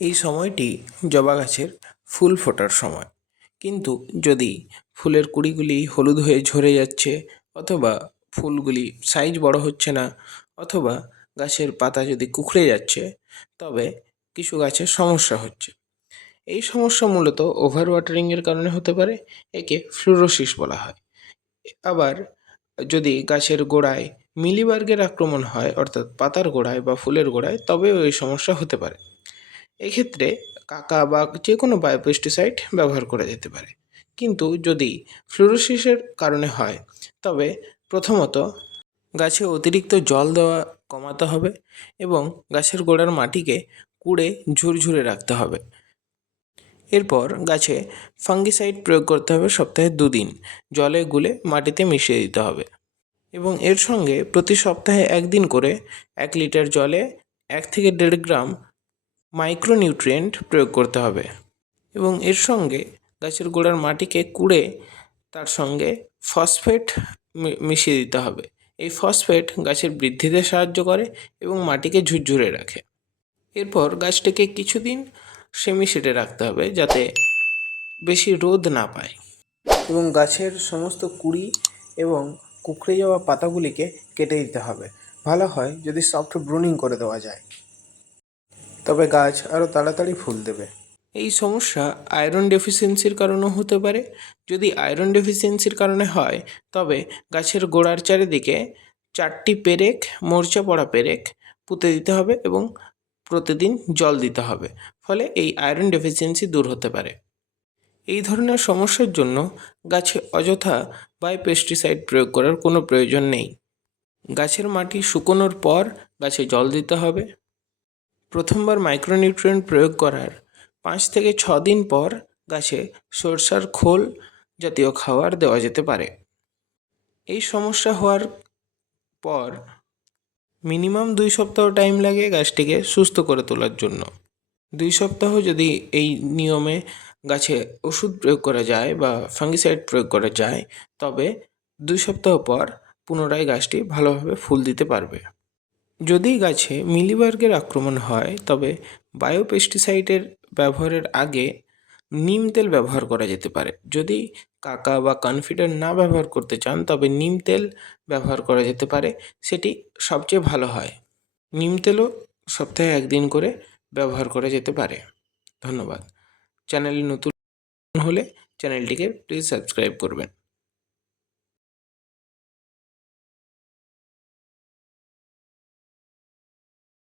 এই সময়টি জবা গাছের ফুল ফোটার সময়। কিন্তু যদি ফুলের কুঁড়িগুলি হলুদ হয়ে ঝরে যাচ্ছে অথবা ফুলগুলি সাইজ বড় হচ্ছে না অথবা গাছের পাতা যদি কুঁকড়ে যাচ্ছে, তবে কিছু গাছের সমস্যা হচ্ছে। এই সমস্যা মূলত ওভার ওয়াটারিংয়ের কারণে হতে পারে, একে ফ্লুরোসিস বলা হয়। আবার যদি গাছের গোড়ায় মিলিবার্গের আক্রমণ হয়, অর্থাৎ পাতার গোড়ায় বা ফুলের গোড়ায়, তবেও এই সমস্যা হতে পারে। এক্ষেত্রে কাকা বা যে কোনো বায়োপেস্টিসাইড ব্যবহার করা যেতে পারে। কিন্তু যদি ফ্লুরোসিসের কারণে হয়, তবে প্রথমত গাছে অতিরিক্ত জল দেওয়া কমাতে হবে এবং গাছের গোড়ার মাটিকে কুড়ে ঝুরঝুরে রাখতে হবে। এরপর গাছে ফাঙ্গিসাইড প্রয়োগ করতে হবে সপ্তাহে দুদিন। জলে গুলে মাটিতে মিশিয়ে দিতে হবে এবং এর সঙ্গে প্রতি সপ্তাহে একদিন করে এক লিটার জলে এক থেকে দেড় গ্রাম মাইক্রোনিউট্রিয়েন্ট প্রয়োগ করতে হবে এবং এর সঙ্গে গাছের গোড়ার মাটিকে কুড়ে তার সঙ্গে ফসফেট মিশিয়ে দিতে হবে। এই ফসফেট গাছের বৃদ্ধিতে সাহায্য করে এবং মাটিকে ঝুরঝুরে রাখে। এরপর গাছটিকে কিছুদিন সেমি শেডে রাখতে হবে যাতে বেশি রোদ না পায় এবং গাছের সমস্ত কুড়ি এবং কুকড়ে যাওয়া পাতাগুলিকে কেটে দিতে হবে। ভালো হয় যদি সফট ব্রুনিং করে দেওয়া যায়। তবে গাছ আরও তাড়াতাড়ি ফুল দেবে। এই সমস্যা আয়রন ডেফিসিয়েন্সির কারণেও হতে পারে। যদি আয়রন ডেফিসিয়েন্সির কারণে হয়, তবে গাছের গোড়ার চারিদিকে চারটি পেরেক, মরচা পড়া পেরেক পুঁতে দিতে হবে এবং প্রতিদিন জল দিতে হবে, ফলে এই আয়রন ডেফিসিয়েন্সি দূর হতে পারে। এই ধরনের সমস্যার জন্য গাছে অযথা বায়োপেস্টিসাইড প্রয়োগ করার কোনো প্রয়োজন নেই। গাছের মাটি শুকোনোর পর গাছে জল দিতে হবে। প্রথমবার মাইক্রোনিউট্রিয়েন্ট প্রয়োগ করার পাঁচ থেকে ছ দিন পর গাছে সরষার খোল জাতীয় খাবার দেওয়া যেতে পারে। এই সমস্যা হওয়ার পর মিনিমাম দুই সপ্তাহ টাইম লাগে গাছটিকে সুস্থ করে তোলার জন্য। দুই সপ্তাহ যদি এই নিয়মে গাছে ওষুধ প্রয়োগ করা যায় বা ফাঙ্গিসাইড প্রয়োগ করা যায়, তবে দুই সপ্তাহ পর পুনরায় গাছটি ভালোভাবে ফুল দিতে পারবে। যদি গাছে মিলিবার্গের আক্রমণ হয়, তবে বায়োপেস্টিসাইডের ব্যবহারের আগে নিম তেল ব্যবহার করা যেতে পারে। যদি কাকা বা কনফিডার না ব্যবহার করতে চান, তবে নিম তেল ব্যবহার করা যেতে পারে। সেটি সবচেয়ে ভালো হয়। নিম তেলও সপ্তাহে একদিন করে ব্যবহার করা যেতে পারে। ধন্যবাদ। চ্যানেলে নতুন হলে চ্যানেলটিকে প্লিজ সাবস্ক্রাইব করবেন।